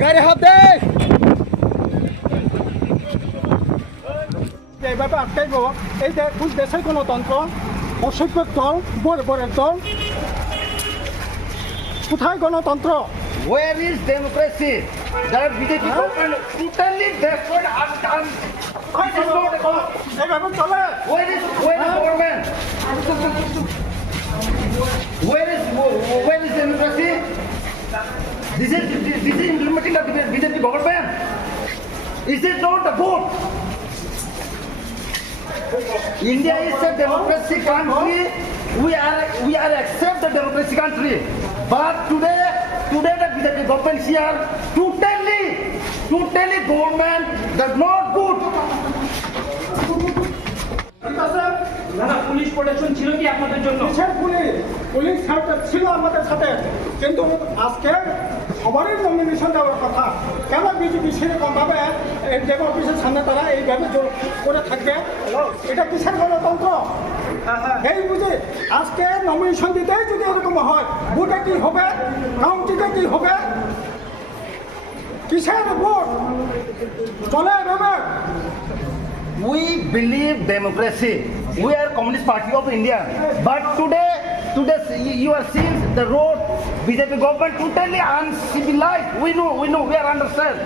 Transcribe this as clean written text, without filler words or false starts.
গাড়ি হাত দে এইভাবে আটকাইব এই দেশের গণতন্ত্র অসভ্যের দল বর্বরের দল কোথায় গণতন্ত্র Where is democracy? That BJP government totally destroyed our country. This is not a government. এইভাবে চলে Where is government? Where is democracy? This is implementing the BJP government. Is it not the vote? India is a democracy country. We are accept the democracy country. But today the BJP government here totally government does not good. ঠিক আছে না police protection ছিল কি আপনাদের জন্য? কিসের police ছিল আমাদের সাথে, কিন্তু আজকে সবারই নমিনেশন দেওয়ার কথা। কেন বিজেপি সেরকমভাবে ডেমো অফিসের সামনে তারা এইভাবে জোর করে থাকবে? এটা কিসের গণতন্ত্র? এই বুঝে আজকে নমিনেশন দিতেই যদি এরকম হয়, ভোটে কি হবে, কাউন্টিতে কি হবে, কিসের ভোট চলে এভাবে? We believe democracy. We are Communist Party of India. But today you are seeing the road BJP government totally uncivilized. We know, we are understand.